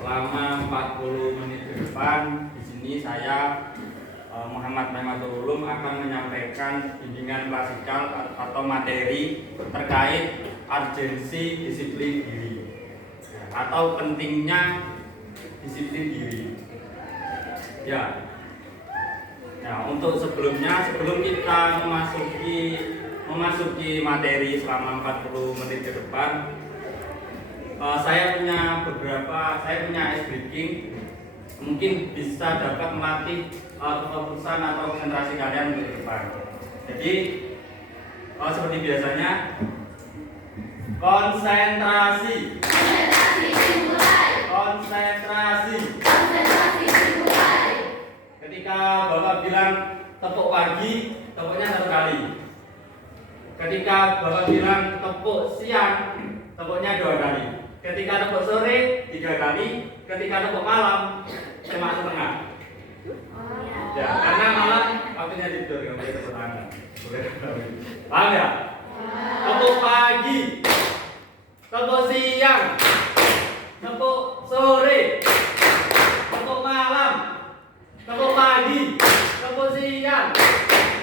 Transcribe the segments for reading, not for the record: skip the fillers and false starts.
selama 40 menit ke depan. Di sini saya Muhammad Maimatul Ulum akan menyampaikan bimbingan klasikal atau materi terkait urgensi disiplin diri atau pentingnya disiplin diri. Ya. Nah, untuk sebelum kita memasuki materi selama 40 menit ke depan, saya punya ice breaking, mungkin bisa dapat melatih kefokusan atau konsentrasi kalian untuk ke depan. Jadi seperti biasanya, konsentrasi dimulai. Ketika Bapak bilang tepuk pagi, tepuknya 1 kali. Ketika Bapak bilang tepuk siang, tepuknya 2 kali. Ketika tepuk sore 3 kali. Ketika tepuk malam cuma setengah. Ya, karena malam waktunya tidur, nggak boleh tepuk tangan. Paham ya? Tepuk pagi, tepuk siang, tepuk sore, tepuk malam, tepuk pagi, tepuk siang,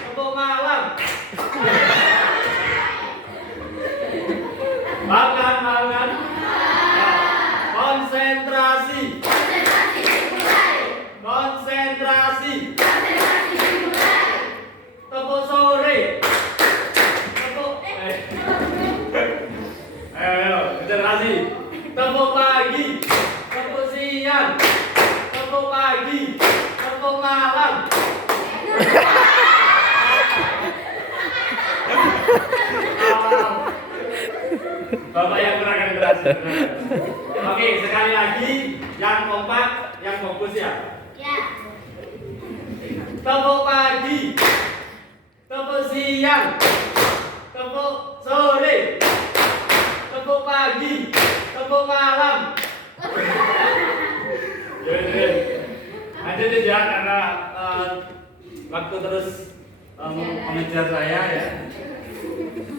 tepuk malam. Paham kan? Konsentrasi dimulai. Tepuk sore, konsentrasi. Tepuk pagi, tepuk siang, tepuk pagi, tepuk malam. Bapak yang kurang berhasil. Oke, sekali lagi yang kompak, yang fokus ya. Tepuk pagi, tepuk siang, tepuk sore, tepuk pagi, tepuk malam. Lanjut ya, karena waktu terus mengejar saya ya.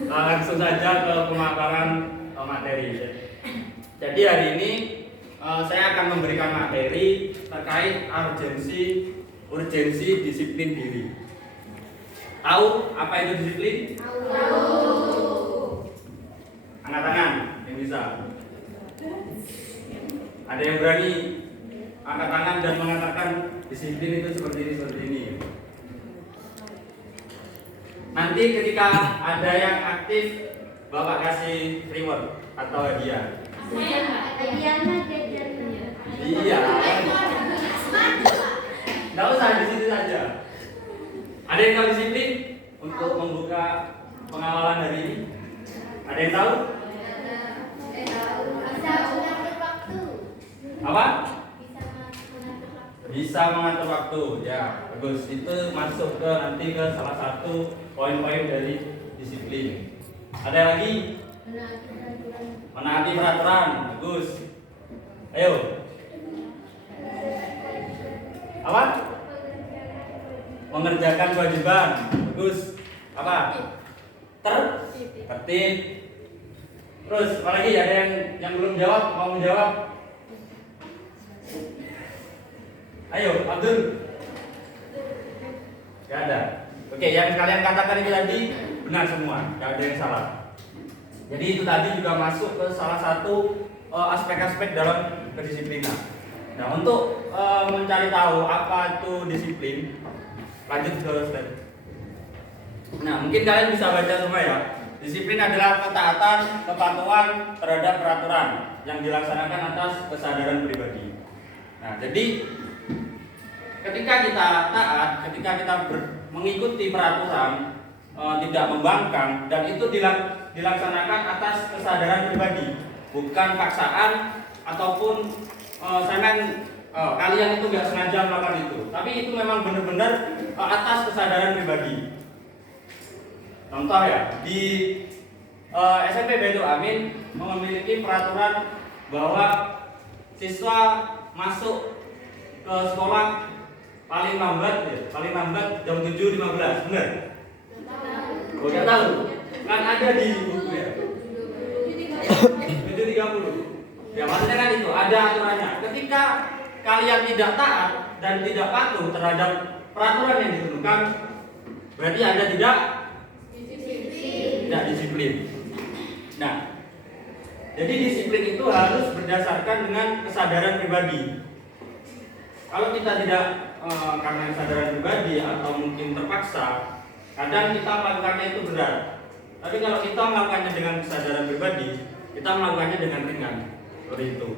Langsung saja ke pemaparan materi. Jadi hari ini saya akan memberikan materi terkait urgensi disiplin diri. Tahu apa itu disiplin? Tahu. Angkat tangan yang bisa. Ada yang berani angkat tangan dan mengatakan disiplin itu seperti ini. Nanti ketika ada yang aktif, Bapak kasih reward atau hadiah. Hadiahnya jajan. Iya. Nggak usah di situ saja. Ada yang tahu disiplin untuk membuka pengawalan hari ini? Ada yang tahu? Bisa mengatur waktu. Apa? Bisa mengatur waktu. Ya, bagus. Itu masuk ke nanti ke salah satu poin-poin dari disiplin. Ada lagi? Menaati peraturan. Bagus. Ayo. Apa? Mengerjakan kewajiban. Bagus. Apa? Tertib. Terus apa lagi? Ada yang belum jawab? Mau menjawab? Ayo, Abdul. Gak ada. Oke, yang kalian katakan itu tadi benar semua, gak ada yang salah. Jadi itu tadi juga masuk ke salah satu aspek-aspek dalam kedisiplinan. Nah, untuk mencari tahu apa itu disiplin, lanjut ke slide. Nah, mungkin kalian bisa baca semua ya. Disiplin adalah ketaatan, kepatuhan terhadap peraturan yang dilaksanakan atas kesadaran pribadi. Nah, jadi ketika kita taat, ketika kita mengikuti peraturan, tidak membangkang, dan itu dilaksanakan atas kesadaran pribadi, bukan paksaan ataupun kalian itu nggak sengaja melakukan itu, tapi itu memang benar-benar atas kesadaran pribadi. Contoh ya, di SMP Baitul Amin memiliki peraturan bahwa siswa masuk ke sekolah paling lambat jam 7.15, benar? Nggak tahu, kan ada di buku ya. 7.30. Ya maksudnya kan itu ada aturannya. Ketika kalian tidak taat dan tidak patuh terhadap peraturan yang ditentukan, berarti Anda tidak disiplin. Nah, jadi disiplin itu harus berdasarkan dengan kesadaran pribadi. Kalau kita tidak karena kesadaran pribadi atau mungkin terpaksa, kadang kita melakukannya itu berat. Tapi kalau kita melakukannya dengan kesadaran pribadi, kita melakukannya dengan ringan. Seperti itu.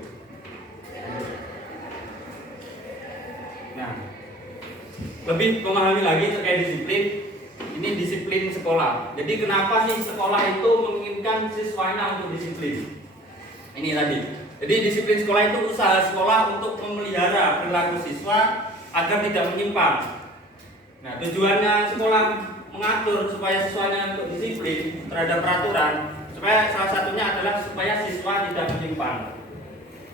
Nah, lebih memahami lagi terkait disiplin. Ini disiplin sekolah. Jadi kenapa sih sekolah itu menginginkan siswanya untuk disiplin? Ini tadi. Jadi disiplin sekolah itu usaha sekolah untuk memelihara perilaku siswa agar tidak menyimpang. Nah, tujuannya sekolah mengatur supaya siswanya untuk disiplin terhadap peraturan, supaya salah satunya adalah supaya siswa tidak menyimpang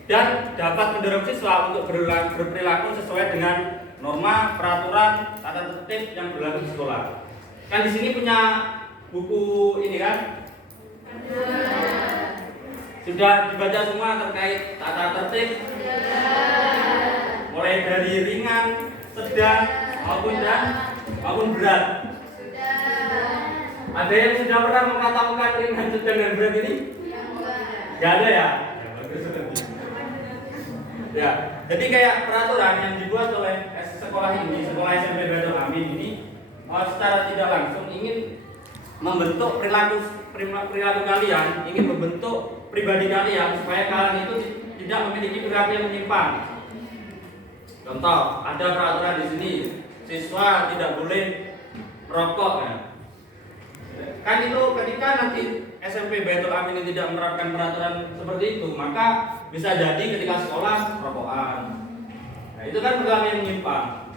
dan dapat mendorong siswa untuk berperilaku sesuai dengan norma, peraturan, tata tertib yang berlaku di sekolah. Kan di sini punya buku ini kan? Sudah dibaca semua terkait tata tertib? Mulai dari ringan, sedang, maupun berat. Ada yang sudah pernah mengatakan ringan, sedang, dan berat ini? Gak ada ya? Ya, bagus sekali. Ya, jadi kayak peraturan yang dibuat oleh sekolah ini, sekolah SMP Baitul Amin ini, secara tidak langsung ingin membentuk perilaku kalian, ingin membentuk pribadi kalian supaya kalian itu tidak memiliki perilaku yang menyimpang. Contoh, ada peraturan di sini, siswa tidak boleh merokok. Ya. Kan itu ketika nanti SMP Baitul Amin ini tidak menerapkan peraturan seperti itu, maka bisa jadi ketika sekolah rokokan. Nah, itu kan perilaku yang menyimpang.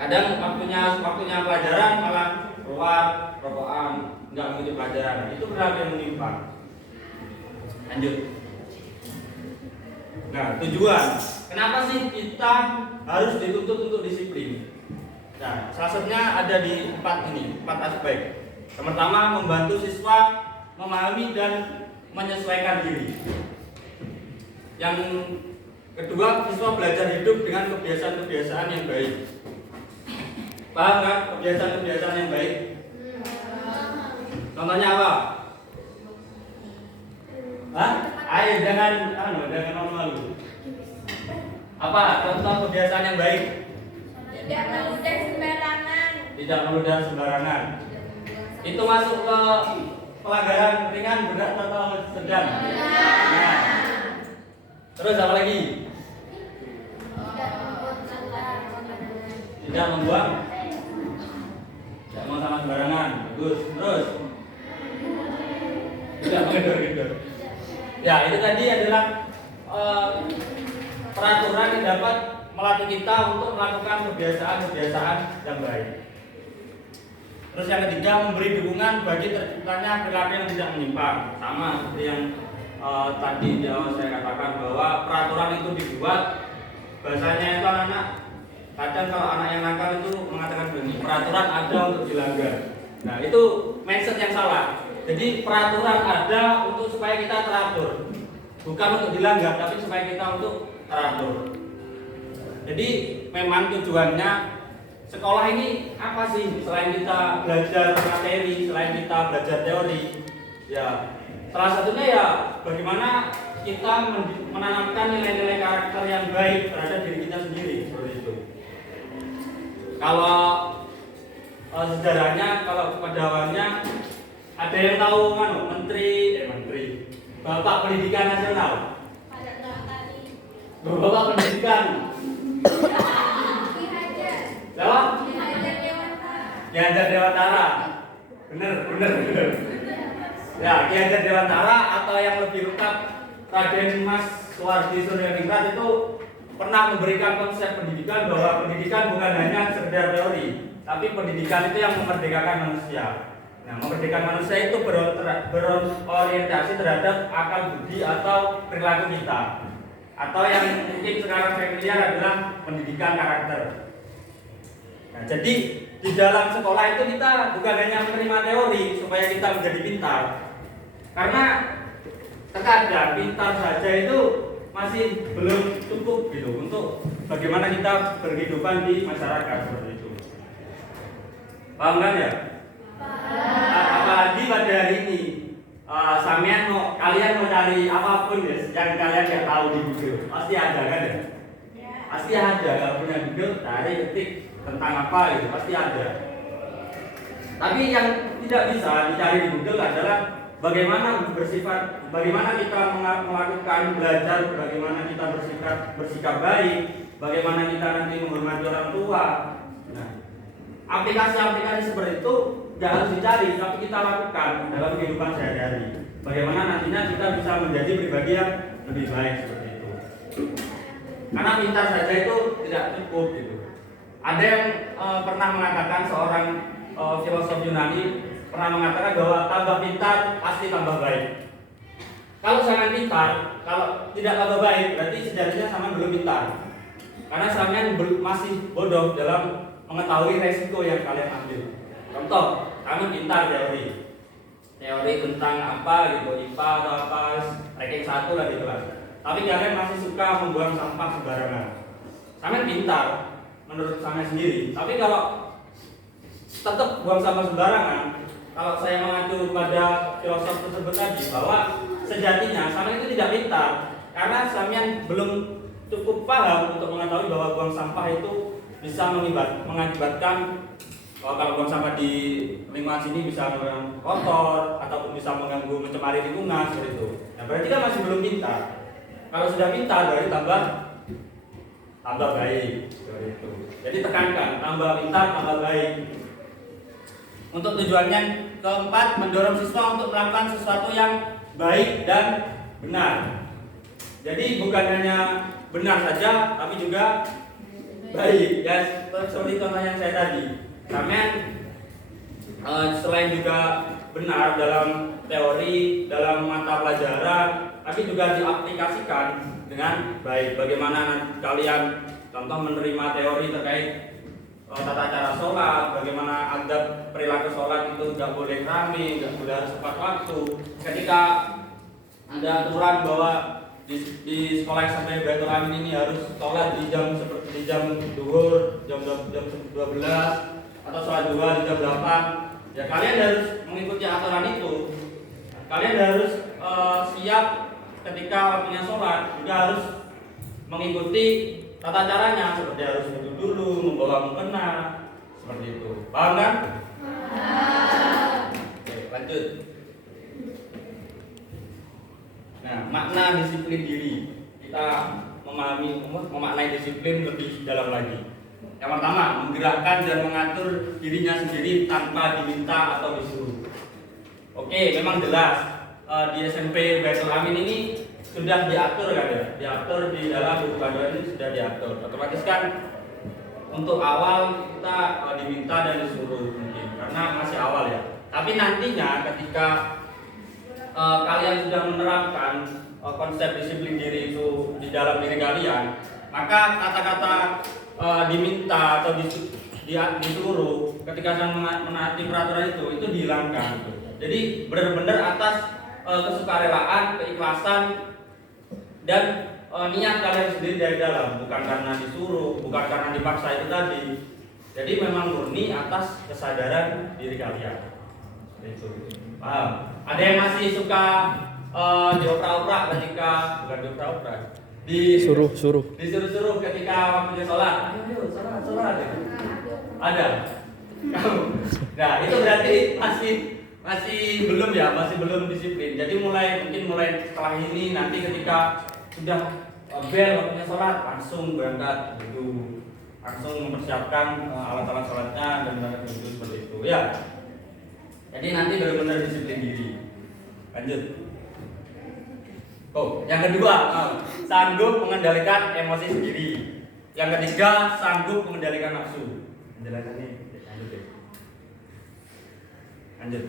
Kadang waktunya pelajaran malah keluar rokokan, nggak mengikuti pelajaran. Itu perilaku yang menyimpang. Lanjut. Nah, tujuan. Kenapa sih kita harus dituntut untuk disiplin? Nah, salah satunya ada di 4 aspek. Yang pertama, membantu siswa memahami dan menyesuaikan diri. Yang kedua, siswa belajar hidup dengan kebiasaan-kebiasaan yang baik. Paham nggak kebiasaan-kebiasaan yang baik? Contohnya apa? Hah? Ayo jangan malu. Apa contoh kebiasaan yang baik? Tidak meludah sembarangan. Tidak meludah sembarangan. Itu masuk ke pelanggaran ringan, berat atau sedang? Nah. Terus apa lagi? Tidak membuang sama sembarangan. Bagus. Terus tidak menggedor-gedor. Ya, itu tadi adalah peraturan yang dapat melatih kita untuk melakukan kebiasaan-kebiasaan yang baik. Terus yang ketiga, memberi dukungan bagi terciptanya perilaku yang tidak menyimpang. Sama seperti yang tadi di awal saya katakan bahwa peraturan itu dibuat, bahasanya itu anak-anak, kadang kalau anak yang nakal itu mengatakan begini, peraturan ada untuk dilanggar. Nah, itu mindset yang salah. Jadi peraturan ada untuk supaya kita teratur, bukan untuk dilanggar, tapi supaya kita untuk teratur. Jadi memang tujuannya sekolah ini apa sih? Selain kita belajar materi, selain kita belajar teori, ya salah satunya ya bagaimana kita menanamkan nilai-nilai karakter yang baik terhadap diri kita sendiri, seperti itu. Kalau sejarahnya, kalau kepedawannya, ada yang tahu menteri Bapak Pendidikan Nasional? Bapak Pendidikan. Lewat? Ki Hajar Dewantara. Bener. Ya, Ki Hajar Dewantara atau yang lebih lengkap Raden Mas Suwardi Suryaningrat itu pernah memberikan konsep pendidikan bahwa pendidikan bukan hanya sekedar teori, tapi pendidikan itu yang memerdekakan manusia. Nah, memerdekakan manusia itu berorientasi terhadap akal budi atau perilaku kita. Atau yang mungkin sekarang familiar adalah pendidikan karakter. Nah, jadi di dalam sekolah itu kita bukan hanya menerima teori supaya kita menjadi pintar. Karena terkadang pintar saja itu masih belum cukup gitu untuk bagaimana kita berkehidupan di masyarakat seperti itu. Paham kan ya? Apalagi pada hari ini, kalian mau cari apapun ya, yang kalian nggak tahu di Google, pasti ada kan ya? Pasti ada. Kalau punya Google, cari ketik tentang apa gitu, pasti ada. Tapi yang tidak bisa dicari di Google adalah bagaimana kita melakukan belajar, bagaimana kita bersikap baik, bagaimana kita nanti menghormati orang tua. Nah, aplikasi-aplikasi seperti itu nggak harus dicari, tapi kita lakukan dalam kehidupan sehari-hari. Bagaimana nantinya kita bisa menjadi pribadi yang lebih baik seperti itu. Karena pintar saja itu tidak cukup gitu. Ada yang pernah mengatakan, seorang filosof Yunani pernah mengatakan bahwa tambah pintar pasti tambah baik. Kalau sangat pintar, kalau tidak tambah baik, berarti sejatinya sama belum pintar. Karena sampean masih bodoh dalam mengetahui resiko yang kalian ambil. Contoh, kamu pintar teori tentang apa gitu, IPA atau apa, ranking 1 lah di kelas. Tapi kalian masih suka membuang sampah sembarangan. Sampean pintar menurut sampean sendiri. Tapi kalau tetap buang sampah sembarangan, kalau saya mengacu pada filosof tersebut tadi, bahwa sejatinya sampean itu tidak pintar karena sampean belum cukup paham untuk mengetahui bahwa buang sampah itu bisa mengakibatkan, kalau buang sampah di lingkungan sini bisa mengganggu kotor ataupun bisa mengganggu, mencemari lingkungan seperti itu. Nah, berarti kan masih belum pintar. Kalau sudah pintar berarti tambah baik seperti itu. Jadi tekankan, tambah pintar tambah baik. Untuk tujuannya keempat, mendorong siswa untuk melakukan sesuatu yang baik dan benar. Jadi bukan hanya benar saja, tapi juga baik. Ya, seperti contoh yang saya tadi. Sampean selain juga benar dalam teori, dalam mata pelajaran, tapi juga diaplikasikan dengan baik. Bagaimana kalian contoh menerima teori terkait tata cara sholat, bagaimana adab perilaku sholat itu nggak boleh rame, nggak boleh harus tepat waktu. Ketika ada aturan bahwa di sekolah SMP Baitul Amin ini harus sholat di jam duhur, jam 12, atau sholat duha di jam 8, ya kalian harus mengikuti aturan itu. Kalian harus siap ketika waktunya sholat, juga harus mengikuti tata caranya, seperti harus duduk dulu, membawa mukena, seperti itu. Paham kan? Oke, lanjut. Nah, makna disiplin diri, kita memaknai disiplin lebih dalam lagi. Yang pertama, menggerakkan dan mengatur dirinya sendiri tanpa diminta atau disuruh. Oke, memang jelas di SMP Baitul Amin ini sudah diatur kan ya, diatur di dalam buku panduan ini sudah diatur. Otomatis kan untuk awal kita diminta dan disuruh mungkin karena masih awal ya. Tapi nantinya ketika kalian sudah menerapkan konsep disiplin diri itu di dalam diri kalian, maka kata-kata diminta atau disuruh ketika sedang menaati peraturan itu dihilangkan. Jadi benar-benar atas kesukarelaan, keikhlasan dan niat kalian sendiri dari dalam, bukan karena disuruh, bukan karena dipaksa itu tadi. Jadi memang murni atas kesadaran diri kalian. Itu. Paham? Ada yang masih suka dioprak-oprak ketika bukan dioprak-oprak, disuruh ketika waktunya sholat. Ayo sholat. Ada. Nah, itu berarti masih belum ya, masih belum disiplin. Jadi mulai setelah ini nanti ketika sudah bel waktunya sholat langsung berangkat gitu, langsung mempersiapkan alat-alat sholatnya dan berangkat gitu seperti itu ya. Jadi nanti benar-benar disiplin diri. Lanjut. Yang kedua, sanggup mengendalikan emosi sendiri. Yang ketiga, sanggup mengendalikan nafsu. Menjelaskan ini. Lanjut.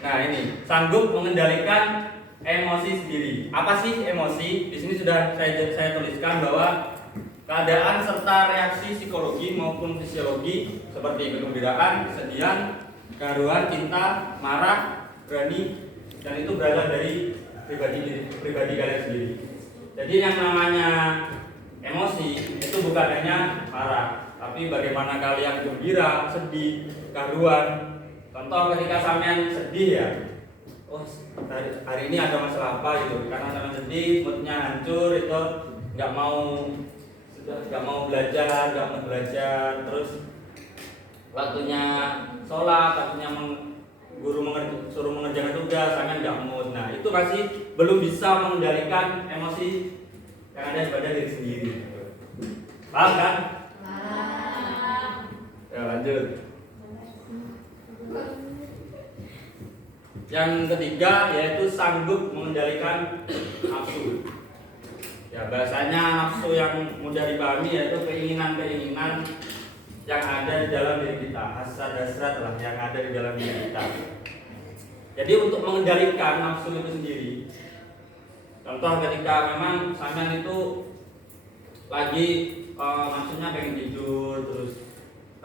Nah ini, sanggup mengendalikan emosi sendiri. Apa sih emosi? Di sini sudah saya tuliskan bahwa keadaan serta reaksi psikologi maupun fisiologi seperti kegembiraan, kesedihan, keharuan, cinta, marah, berani, dan itu berasal dari pribadi kalian sendiri. Jadi yang namanya emosi itu bukan hanya marah, tapi bagaimana kalian gembira, sedih, karuan. Contoh ketika sampean sedih ya, oh hari ini ada masalah apa gitu, karena sampean sedih, moodnya hancur itu, nggak mau belajar, terus waktunya sholat, waktunya guru suruh mengerjakan tugas, sampean nggak mood. Nah itu masih belum bisa mengendalikan emosi yang ada pada diri sendiri. Paham kan? Ya lanjut. Yang ketiga yaitu sanggup mengendalikan nafsu. Ya bahasanya nafsu yang mudah dipahami yaitu keinginan-keinginan yang ada di dalam diri kita, hasrat-hasrat lah yang ada di dalam diri kita. Jadi untuk mengendalikan nafsu itu sendiri, contoh ketika memang sampean itu lagi nafsunya pengen tidur, terus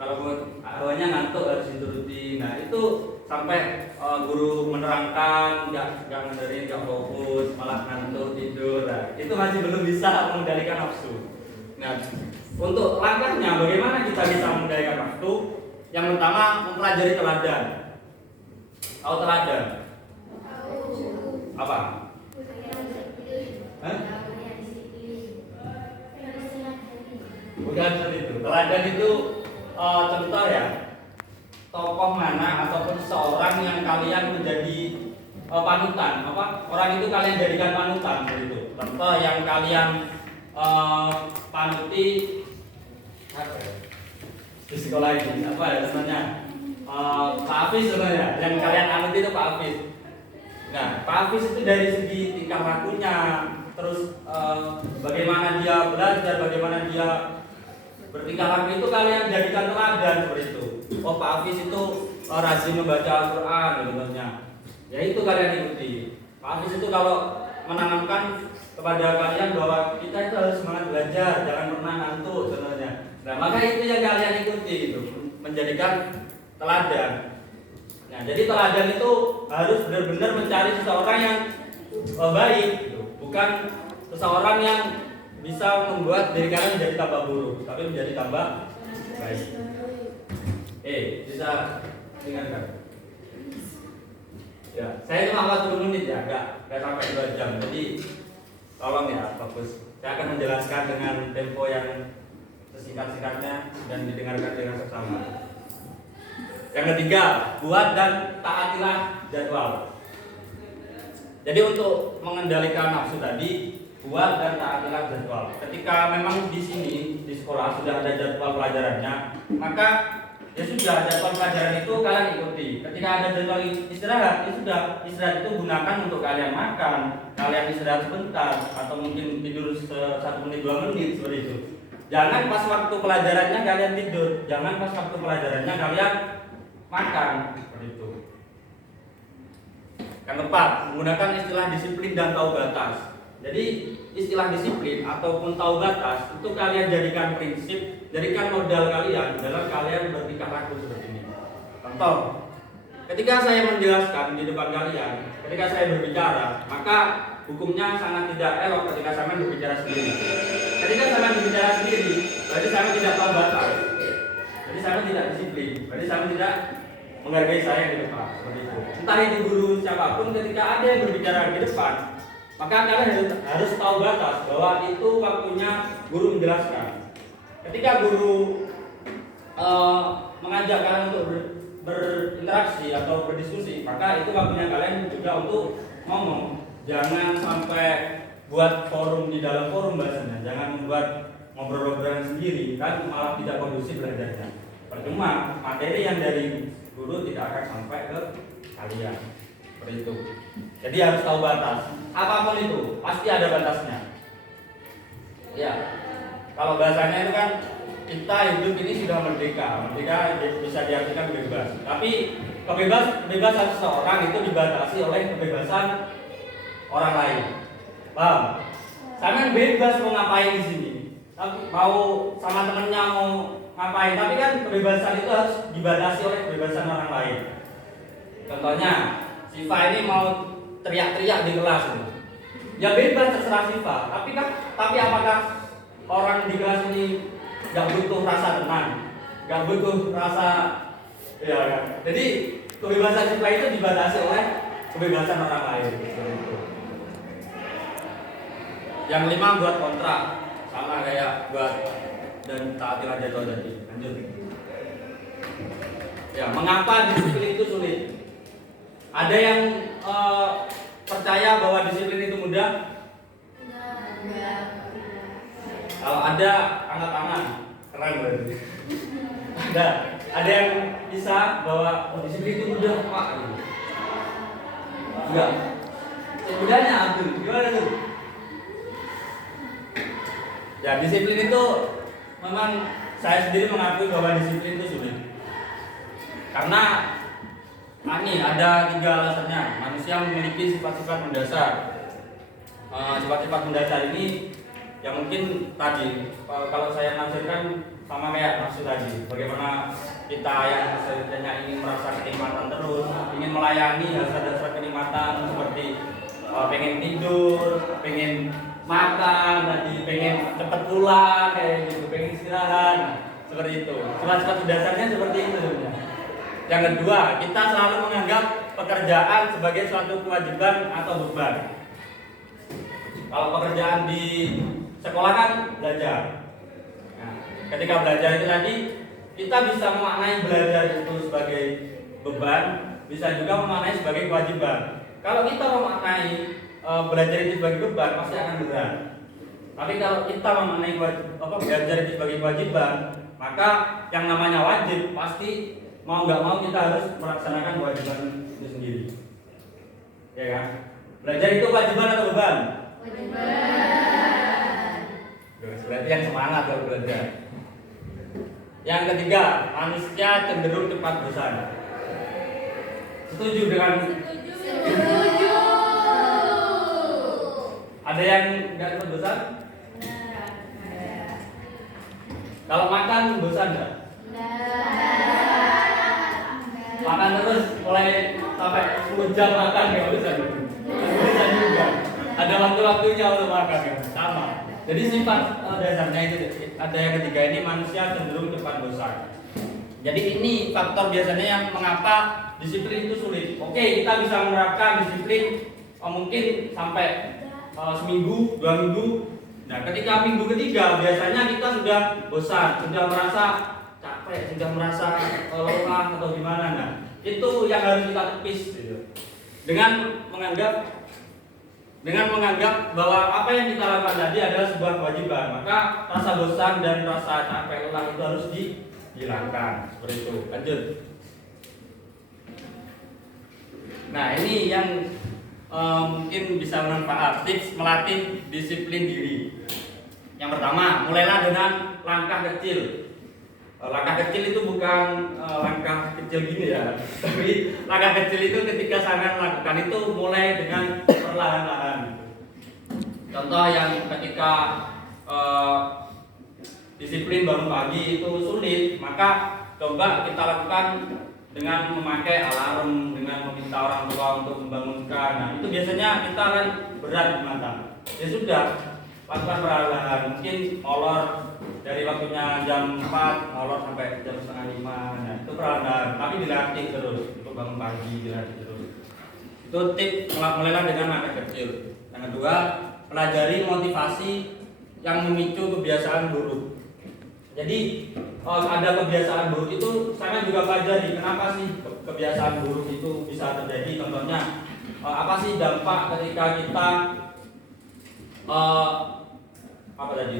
kalau awalnya ngantuk harus dituruti. Nah itu sampai guru menerangkan nggak ngedengerin, nggak fokus, malah ngantuk tidur. Nah itu masih belum bisa mengendalikan nafsu. Nah untuk langkahnya bagaimana kita bisa mengendalikan nafsu? Yang pertama mempelajari teladan. Tahu teladan? Apa? Bukan seperti itu. Teladan itu contoh ya, tokoh mana ataupun seorang yang kalian menjadi panutan. Orang itu kalian jadikan panutan seperti itu. Contoh yang kalian panuti di sekolah ini apa ya namanya? Pak Hafiz sebenarnya. Yang kalian panuti itu Pak Hafiz. Nah, Pak Hafiz itu dari segi tingkah lakunya, terus bagaimana dia belajar, bagaimana dia bertingkah laku itu kalian jadikan teladan seperti itu. Oh Pak Hafiz itu rajin membaca Al-Quran contohnya. Ya itu kalian ikuti. Pak Hafiz itu kalau menanamkan kepada kalian bahwa kita itu harus semangat belajar, jangan pernah ngantuk contohnya. Nah maka itu yang kalian ikuti itu, menjadikan teladan. Nah jadi teladan itu harus benar-benar mencari seseorang yang baik, gitu. Bukan seseorang yang bisa membuat diri kalian menjadi tambah buruk, tapi menjadi tambah baik. Bisa dengarkan? Ya, saya cuma 40 menit ya, nggak sampai 2 jam. Jadi tolong ya fokus. Saya akan menjelaskan dengan tempo yang sesingkat-singkatnya dan didengarkan dengan seksama. Yang ketiga, buat dan taatilah jadwal. Jadi untuk mengendalikan nafsu tadi, buat dan taatilah jadwal. Ketika memang di sini di sekolah sudah ada jadwal pelajarannya, maka ya sudah jadwal pelajaran itu kalian ikuti. Ketika ada jadwal istirahat, ya sudah istirahat itu gunakan untuk kalian makan, kalian istirahat sebentar, atau mungkin tidur 1 menit 2 menit seperti itu. Jangan pas waktu pelajarannya kalian tidur, jangan pas waktu pelajarannya kalian makan seperti itu. Yang keempat, menggunakan istilah disiplin dan tahu batas. Jadi istilah disiplin ataupun tahu batas itu kalian jadikan prinsip, jadikan modal kalian dalam kalian bertingkah laku seperti ini. Contoh, ketika saya menjelaskan di depan kalian, ketika saya berbicara, maka hukumnya sangat tidak elok ketika saya berbicara sendiri. Ketika saya berbicara sendiri, berarti saya tidak tahu batas. Jadi saya tidak disiplin, berarti saya tidak menghargai saya di depan seperti itu. Entah itu guru siapapun, ketika ada yang berbicara di depan, maka kalian harus tahu batas bahwa itu waktunya guru menjelaskan. Ketika guru mengajak kalian untuk berinteraksi atau berdiskusi, maka itu waktunya kalian juga untuk ngomong. Jangan sampai buat forum di dalam forum bahasanya, jangan membuat ngobrol-ngobrolan sendiri, kan malah tidak kondusif belajarnya. Percuma materi yang dari guru tidak akan sampai ke kalian. Seperti itu. Jadi harus tahu batas. Apapun itu pasti ada batasnya. Ya. Kalau bahasanya itu kan kita hidup ini sudah merdeka. Merdeka bisa diartikan bebas. Tapi kebebasan seseorang itu dibatasi oleh kebebasan orang lain. Paham? Saya bebas mau ngapain di sini. Tapi mau sama temennya mau ngapain. Tapi kan kebebasan itu harus dibatasi oleh kebebasan orang lain. Contohnya, Siva ini mau teriak-teriak di kelas ini. Ya bebas terserah sifat. Tapi apakah orang di kelas ini nggak butuh rasa tenang, nggak butuh rasa ya kan? Jadi kebebasan siswa itu dibatasi oleh kebebasan orang lain. Yang kelima buat kontrak, sama kayak buat dan taati raja tua tadi. Lanjut. Ya, mengapa disiplin itu sulit? Ada yang percaya bahwa disiplin itu mudah? Kalau ada, angkat tangan. Keren berarti. Ada yang bisa bahwa disiplin itu mudah, Pak? Enggak. Mudahnya Abdul, gimana tuh? Ya, disiplin itu memang saya sendiri mengakui bahwa disiplin itu sulit. Karena ada 3 alasannya. Manusia memiliki sifat-sifat mendasar. Sifat-sifat mendasar ini yang mungkin tadi kalau saya nafsirkan sama kayak nafsu tadi. Bagaimana kita yang sebenarnya ingin merasa kenikmatan terus, ingin melayani dasar-dasar kenikmatan seperti pengen tidur, pengen makan, tadi pengen cepat pulang kayak gitu, pengen istirahat, seperti itu. Sifat-sifat dasarnya seperti itu sebenarnya. Yang kedua, kita selalu menganggap pekerjaan sebagai suatu kewajiban atau beban. Kalau pekerjaan di sekolah kan belajar. Nah, ketika belajar itu tadi kita bisa memaknai belajar itu sebagai beban, bisa juga memaknai sebagai kewajiban. Kalau kita memaknai belajar itu sebagai beban pasti akan berat. Tapi kalau kita memaknai belajar itu sebagai kewajiban, maka yang namanya wajib pasti mau nggak mau kita harus melaksanakan kewajiban itu sendiri. Ya kan? Belajar itu kewajiban atau beban? Kewajiban. Berarti yang semangat kalau belajar. Yang ketiga, manusia cenderung cepat bosan. Setuju dengan? Setuju. Ada yang nggak cepat bosan? Kalau makan bosan nggak? Makan terus mulai sampai 10 jam makan nggak bosan? Bosan juga. Ada waktu-waktunya untuk makan ya, sama. Jadi sifat dasarnya itu ada yang ketiga ini manusia cenderung cepat bosan. Jadi ini faktor biasanya yang mengapa disiplin itu sulit. Oke, kita bisa menerapkan disiplin mungkin sampai seminggu, 2 minggu. Nah, ketika minggu ketiga biasanya kita sudah bosan, sudah merasa capek, sudah merasa lelah atau gimana. Nah, itu yang harus kita tepis gitu. Dengan menganggap bahwa apa yang kita lakukan tadi adalah sebuah kewajiban, maka rasa bosan dan rasa capek lelah itu harus dihilangkan. Seperti itu. Lanjut. Nah, ini yang mungkin bisa bermanfaat, tips melatih disiplin diri. Yang pertama, mulailah dengan langkah kecil. Langkah kecil itu bukan langkah kecil gini ya, tapi langkah kecil itu ketika saya melakukan itu mulai dengan perlahan-lahan. Contoh yang ketika disiplin bangun pagi itu sulit, maka coba kita lakukan dengan memakai alarm, dengan meminta orang tua untuk membangunkan. Nah, itu biasanya kita akan berat di mata. Ya sudah, lakukan perlahan-lahan. Mungkin molor dari waktunya jam 4, molor sampai jam setengah 5. Nah, itu perlahan-lahan, tapi dilatih terus untuk bangun pagi, dilatih terus. Itu tips mulailah dengan langkah kecil. Yang kedua, pelajari motivasi yang memicu kebiasaan buruk. Jadi ada kebiasaan buruk itu saya juga pelajari kenapa sih kebiasaan buruk itu bisa terjadi. Contohnya apa sih dampak ketika kita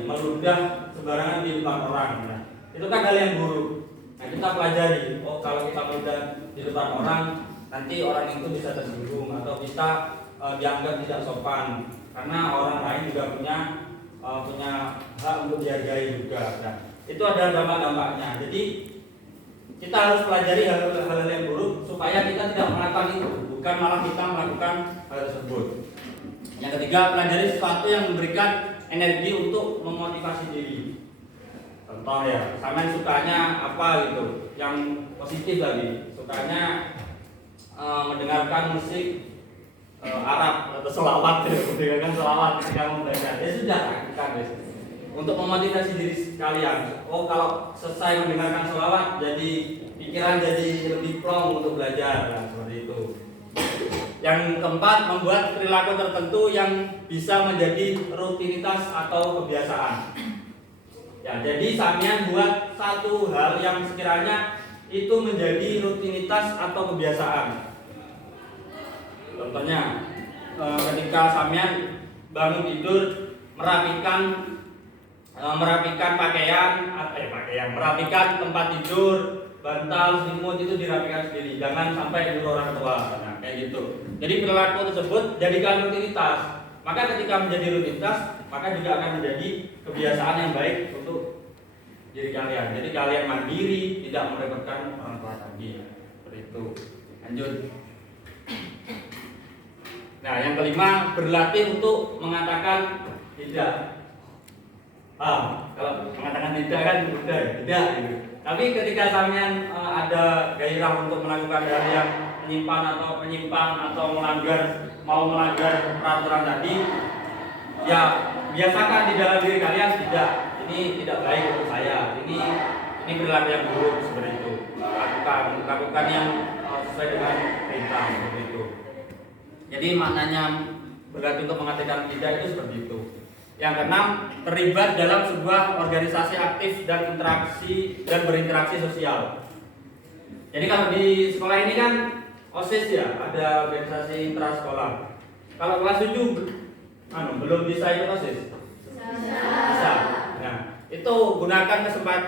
meludah sembarangan di depan orang. Nah, itu kan hal yang buruk. Nah, kita pelajari, kalau kita meludah di depan orang, nanti orang itu bisa tersinggung atau kita dianggap tidak sopan karena orang lain juga punya hak untuk dihargai juga. Nah, itu ada dampak-dampaknya. Jadi kita harus pelajari hal-hal yang buruk supaya kita tidak melakukan itu, bukan malah kita melakukan hal tersebut. Yang ketiga, pelajari sesuatu yang memberikan energi untuk memotivasi diri. Contoh ya, sama sukanya apa gitu, yang positif lagi. Sukanya mendengarkan musik Arab atau selawat mendengarkan selawat ketika mau belajar. Ya sudah lakukan guys. Untuk memotivasi diri kalian. Oh kalau selesai mendengarkan selawat jadi pikiran jadi lebih plong untuk belajar. Nah, seperti itu. Yang keempat, membuat perilaku tertentu yang bisa menjadi rutinitas atau kebiasaan. Ya, jadi sampean buat satu hal yang sekiranya itu menjadi rutinitas atau kebiasaan. Contohnya, ketika sampean bangun tidur merapikan merapikan tempat tidur, bantal, selimut itu dirapikan sendiri, jangan sampai nyuruh orang tua. Nah, kayak gitu. Jadi perilaku tersebut jadikan rutinitas. Maka ketika menjadi rutinitas, maka juga akan menjadi kebiasaan yang baik untuk diri kalian. Jadi kalian mandiri, tidak merepotkan orang tua lagi. Seperti itu. Lanjut. Nah, yang kelima, berlatih untuk mengatakan tidak. Kalau mengatakan tidak kan mudah, tidak. Gitu. Tapi ketika sampean ada gairah untuk melakukan hal yang menyimpang atau mau melanggar peraturan tadi, ya biasakan di dalam diri kalian tidak. Ini tidak baik untuk saya. Ini perilaku yang buruk seperti itu. Lakukan yang sesuai dengan perintah seperti itu. Jadi maknanya berlatih untuk mengatakan tidak itu seperti itu. Yang keenam, terlibat dalam sebuah organisasi aktif dan berinteraksi sosial. Jadi kalau di sekolah ini kan OSIS ya, ada organisasi intrasekolah. Kalau kelas 7 belum bisa ikut OSIS? Bisa. Nah, itu gunakan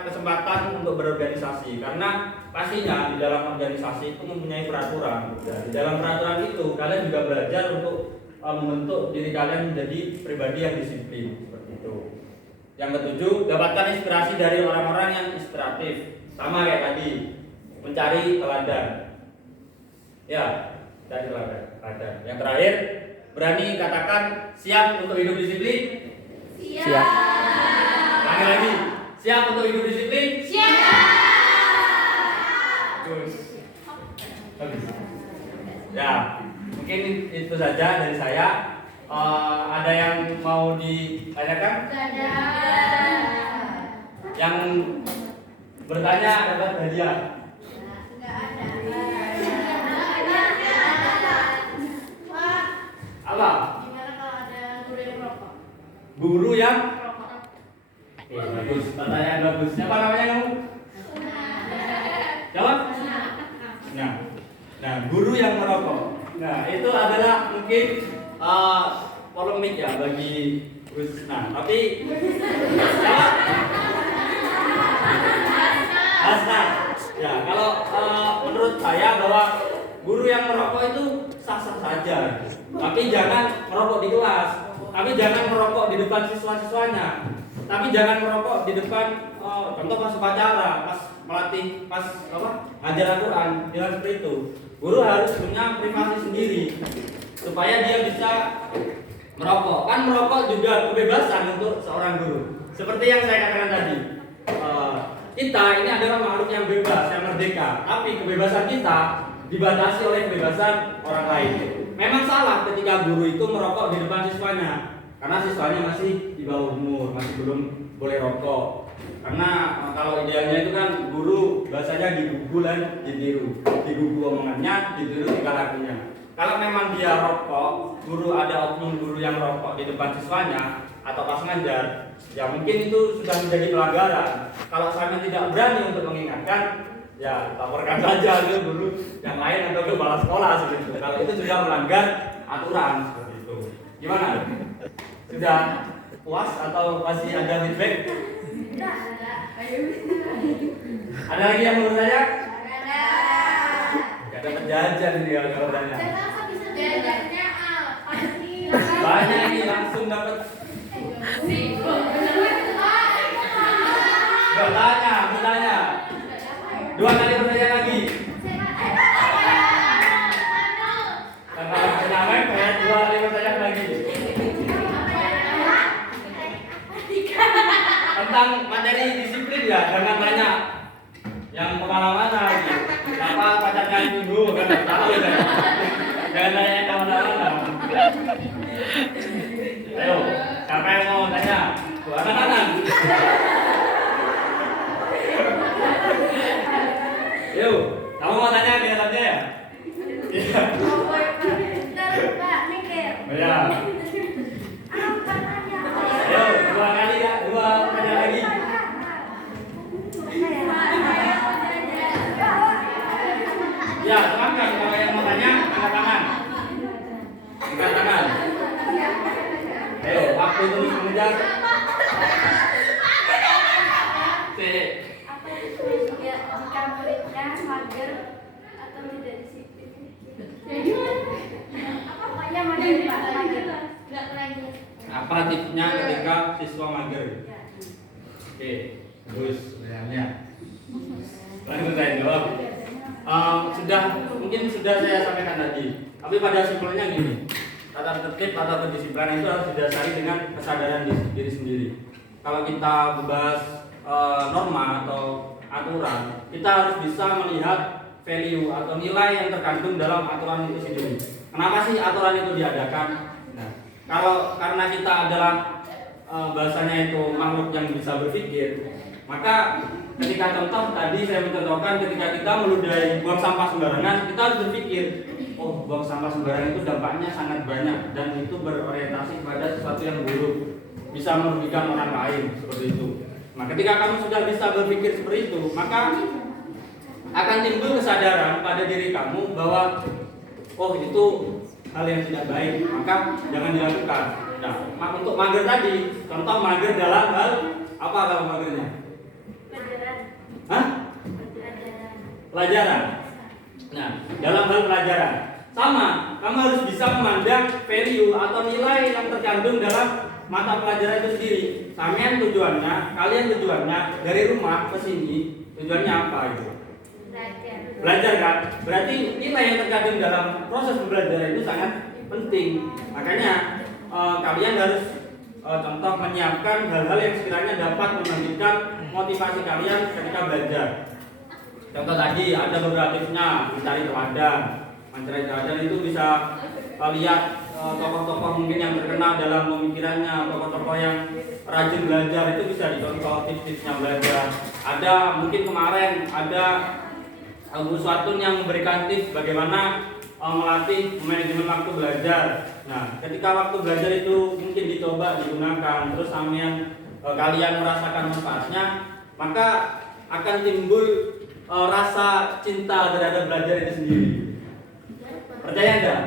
kesempatan untuk berorganisasi karena pastinya di dalam organisasi itu mempunyai peraturan. Dan di dalam peraturan itu kalian juga belajar untuk membentuk diri kalian menjadi pribadi yang disiplin seperti itu. Yang ketujuh, dapatkan inspirasi dari orang-orang yang inspiratif. Sama kayak tadi, mencari teladan. Ya, cari teladan. Yang terakhir, berani katakan siap untuk hidup disiplin. Siap. Lagi. Siap untuk hidup disiplin. Terus. Ya, mungkin itu saja dari saya. Ada yang mau ditanyakan? Ada. Yang bertanya dapat hadiah. Apa? Gimana kalau ada guru yang merokok? Guru yang Merokok. bagus. Pertanyaan bagus. Siapa namanya kamu? Jawab. Nah, guru yang merokok. Nah, itu adalah mungkin polemik ya bagi Gus. Nah, tapi jawab. Hasnan. Ya, kalau menurut saya bahwa guru yang merokok itu sah-sah saja. Tapi jangan merokok di kelas. Tapi jangan merokok di depan siswa-siswanya. Tapi jangan merokok di depan contoh pas upacara, pas melatih, pas ngajar Al-Quran. Jangan seperti itu. Guru harus punya privasi sendiri supaya dia bisa merokok. Kan merokok juga kebebasan untuk seorang guru. Seperti yang saya katakan tadi. Kita ini adalah makhluk yang bebas, yang merdeka. Tapi kebebasan kita dibatasi oleh kebebasan orang lain. Memang salah ketika guru itu merokok di depan siswanya, karena siswanya masih di bawah umur, masih belum boleh rokok. Karena kalau idealnya itu kan guru bahasanya digugu dan ditiru, digugu omongannya, ditiru tingkah lakunya. Kalau memang dia rokok, ada oknum guru yang rokok di depan siswanya atau pas ngajar, ya mungkin itu sudah menjadi pelanggaran. Kalau saya tidak berani untuk mengingatkan, ya laporkan saja ke guru yang lain atau ke kepala sekolah seperti itu. Kalau itu sudah melanggar aturan seperti itu. Gimana? Sudah puas atau masih ada feedback? Ada lagi yang menurut saya? Gak dapat jajan nih kalau tanya. Jajannya apa sih? Banyak ini langsung dapat. Bertanya. Dua kali pertanyaan lagi. Kalau kenapa kayak dua kali pertanyaan lagi. Tentang materi disiplin ya, jangan tanya yang kemana-mana lagi. Apa pacarnya dulu kan tahu ya. Jangan nanya kemana-mana. Ayo, siapa yang mau tanya? Tuh, anak-anak. Yuk, kamu mau tanya biarannya ya? Iya. Bentar, Pak, mikir. Ya. Ayo, dua kali ya, dua tanya lagi. Ya, silakan kalau yang mau tanya angkat tangan. Angkat tangan. Ayo, waktu terus mengejar. Apa itu media jika muridnya mager atau tidak disiplin? Pokoknya mager, Pak, mager. Nggak lagi. Apa tipsnya ketika siswa mager? Oke, terus pertanyaannya. Langsung saya jawab. Mungkin sudah saya sampaikan tadi. Tapi pada simpelnya gini, tata tertib atau kedisiplinan itu harus didasari dengan kesadaran diri sendiri. Kalau kita membahas norma atau aturan, kita harus bisa melihat value atau nilai yang terkandung dalam aturan itu sendiri. Kenapa sih aturan itu diadakan? Nah, karena kita adalah bahasanya itu makhluk yang bisa berpikir, maka ketika contoh tadi saya mencontohkan ketika kita meludahi buang sampah sembarangan, kita harus berpikir, oh buang sampah sembarangan itu dampaknya sangat banyak dan itu berorientasi pada sesuatu yang buruk, bisa merugikan orang lain seperti itu. Nah, ketika kamu sudah bisa berpikir seperti itu, maka akan timbul kesadaran pada diri kamu bahwa oh itu hal yang tidak baik, maka jangan dilakukan. Nah, untuk mager tadi, contoh mager dalam hal apa kalau magernya? Pelajaran. Hah? Pelajaran. Nah, dalam hal pelajaran sama, kamu harus bisa memandang value atau nilai yang terkandung dalam mata pelajaran itu sendiri. Kalian tujuannya dari rumah ke sini, tujuannya apa itu? Belajar kan? Berarti nilai yang terkandung dalam proses pembelajaran itu sangat penting. Makanya kalian harus contoh menyiapkan hal-hal yang sekiranya dapat membangkitkan motivasi kalian ketika belajar. Contoh tadi ada beberapa tipsnya, mencari teladan itu bisa lihat tokoh-tokoh mungkin yang terkenal dalam pemikirannya, tokoh-tokoh yang rajin belajar itu bisa dicontoh tips-tipsnya belajar. Ada mungkin kemarin ada Guru Swatun yang memberikan tips bagaimana melatih manajemen waktu belajar. Nah, ketika waktu belajar itu mungkin dicoba digunakan, terus kalian merasakan manfaatnya, maka akan timbul rasa cinta terhadap belajar itu sendiri. Percaya enggak?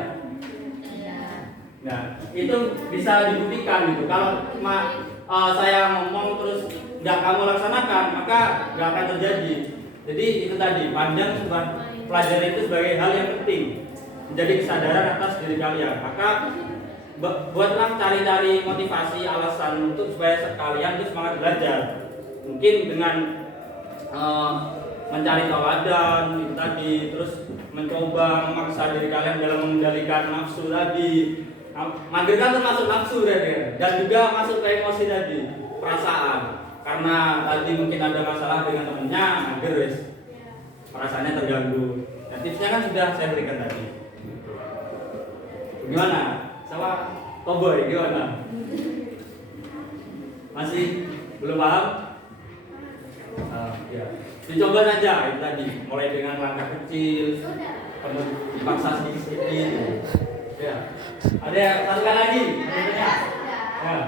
Nah, itu bisa dibuktikan gitu. Kalau cuma saya ngomong terus nggak kamu laksanakan, maka nggak akan terjadi. Jadi itu tadi, pandang pelajaran itu sebagai hal yang penting, menjadi kesadaran atas diri kalian. Maka buatlah cari-cari motivasi, alasan untuk supaya kalian itu semangat belajar. Mungkin dengan mencari tauladan itu tadi, terus mencoba memaksa diri kalian dalam mengendalikan nafsu tadi. Mager kan termasuk nafsu tadi, dan juga masuk ke emosi tadi, perasaan. Karena tadi mungkin ada masalah dengan temennya, mager wes, perasaannya terganggu. Nah, tipsnya kan sudah saya berikan tadi. Gimana? Sama Toboy gimana? Masih belum paham? Ya. Dicoba aja itu tadi, mulai dengan langkah kecil, kemudian dipaksa sedikit-sedikit. Ya. Ada satu kali lagi? Ya.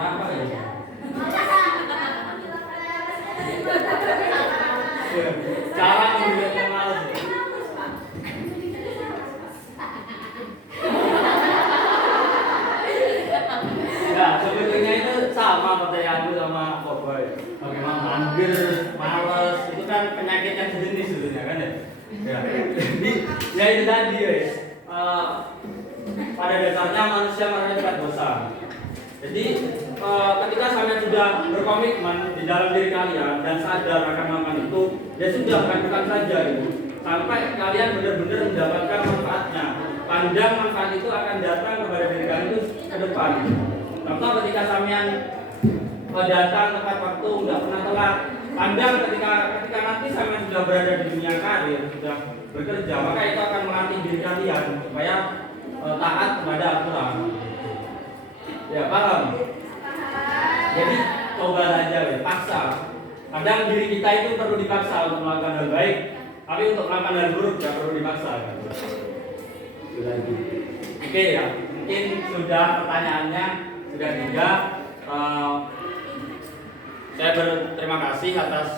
Kenapa ya? Cara membuatnya malas. Ya, sebetulnya itu sama pertanyaanku sama Boboy. Bagaimana mager, malas, itu kan penyakit yang sejenis sebetulnya kan ya? Ya. Jadi, ya itu tadi guys. Pada dasarnya manusia merasa cepat bosan. Jadi ketika kalian sudah berkomitmen di dalam diri kalian dan sadar akan melakukan itu, ya sudah lakukan saja itu sampai kalian benar-benar mendapatkan manfaatnya. Pandang manfaat itu akan datang kepada diri kalian itu ke depan. Contoh ketika kalian datang tepat waktu, nggak pernah telat. Kadang ketika nanti sampai sudah berada di dunia karir, sudah bekerja, maka itu akan melatih diri kalian supaya taat kepada aturan. Ya, paham? Jadi coba aja, paksa. Kadang diri kita itu perlu dipaksa untuk melakukan hal baik, tapi untuk melakukan hal buruk tidak perlu dipaksa. Oke ya, mungkin sudah pertanyaannya sudah 3. Saya berterima kasih atas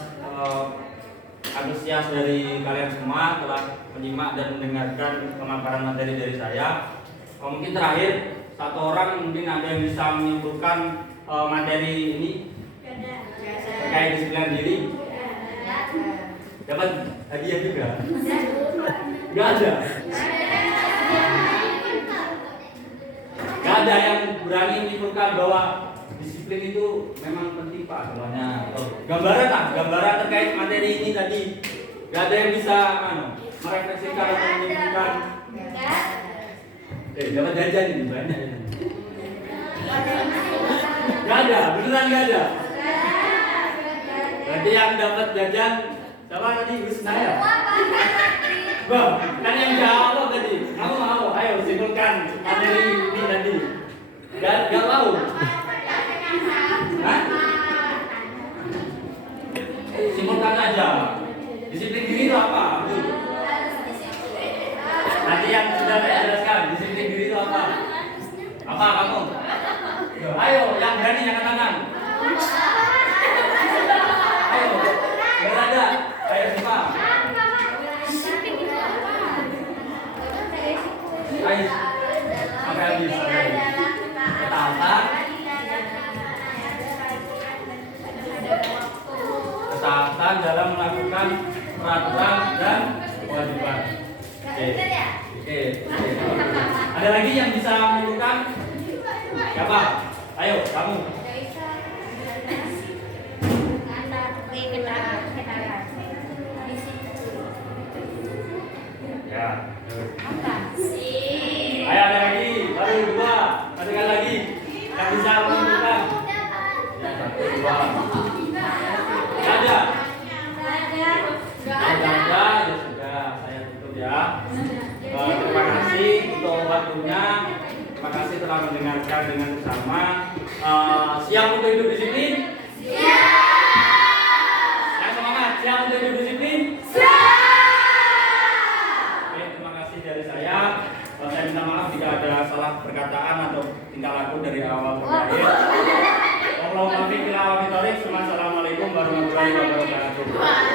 antusias dari kalian semua telah menyimak dan mendengarkan pemaparan materi dari saya. Mungkin terakhir, satu orang mungkin ada yang bisa menyimpulkan materi ini terkait disiplin diri. Dapat hadiah juga? Gak ada. Gak ada yang berani menyimpulkan bahwa disiplin itu memang penting Pak. Semuanya gambaran terkait materi ini tadi. Gak ada yang bisa merefleksikan atau menyimpulkan. Dapat jajan ini banyak. Gak ada, beneran gak ada. Berarti yang dapat jajan siapa tadi? Wisnaya. Bang, kan yang jawab tadi. Kamu mau? Ayo simpulkan materi ini tadi. Gak mau. Hah? Simpulkan saja. Disiplin diri itu apa? Nanti yang sudah saya jelaskan, disiplin diri itu apa? Apa kamu? Ayo, yang berani angkat tangan. Ayo, berada. Ayo siapa? Ayo, sampai habis. Ketaatan dalam melakukan peraturan dan kewajiban. Oke. Ada lagi yang bisa menentukan? Siapa? Ayo, kamu. Ya. Ayo ada lagi, baru 2. Ada lagi yang bisa menentukan? Ya, 1, 2. Ada. Ya sudah, saya tutup ya. Terima kasih untuk waktunya. Terima kasih telah mendengarkan dengan bersama. Siap untuk hidup disiplin? Siap. Yang semangat, siap untuk hidup disiplin? Siap. Oke, terima kasih dari saya. Saya minta maaf jika ada salah perkataan atau tingkah laku dari awal sampai akhir. Assalamualaikum warahmatullahi wabarakatuh.